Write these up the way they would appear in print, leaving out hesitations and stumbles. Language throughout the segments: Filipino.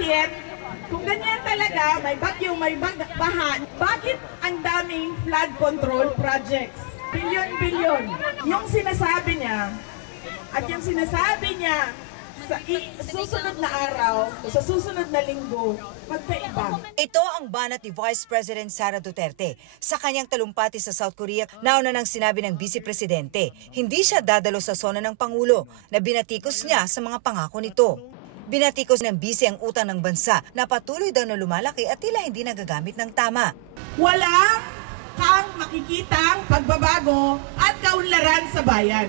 bakit, kung ganyan talaga, may bagyo, may baha, bakit ang daming flood control projects? Bilyon-bilyon. Yung sinasabi niya, at yung sinasabi niya sa susunod na araw, sa susunod na linggo, magkaiba. Ito ang banat ni Vice President Sara Duterte sa kanyang talumpati sa South Korea. Nauna nang sinabi ng Vice Presidente, hindi siya dadalo sa sona ng Pangulo na binatikos niya sa mga pangako nito. Binatikos ng Vice ang utang ng bansa na patuloy daw na lumalaki at tila hindi nagagamit ng tama. Wala kang makikitang pagbabago at kaunlaran sa bayan.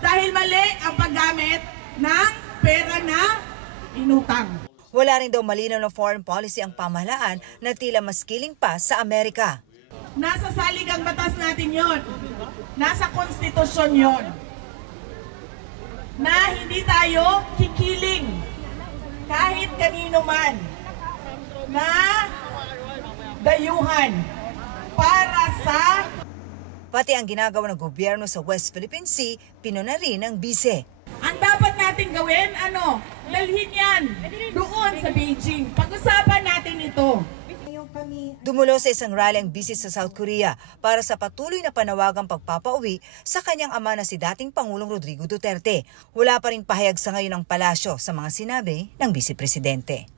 Dahil mali ang paggamit ng pera na inutang. Wala rin daw malinaw na foreign policy ang pamahalaan na tila mas kiling pa sa Amerika. Nasa saligang batas natin yon, nasa konstitusyon yon, na hindi tayo kikiling kahit kanino man na dayuhan para sa... Pati ang ginagawa ng gobyerno sa West Philippine Sea, pinuna rin ng Vice. Ang dapat natin gawin, dalhin yan doon sa Beijing. Pag-usapan natin ito. Dumulo sa isang rally ang Vice sa South Korea para sa patuloy na panawagang pagpapauwi sa kanyang ama na si dating Pangulong Rodrigo Duterte. Wala pa ring pahayag sa ngayon ang palasyo sa mga sinabi ng Vice Presidente.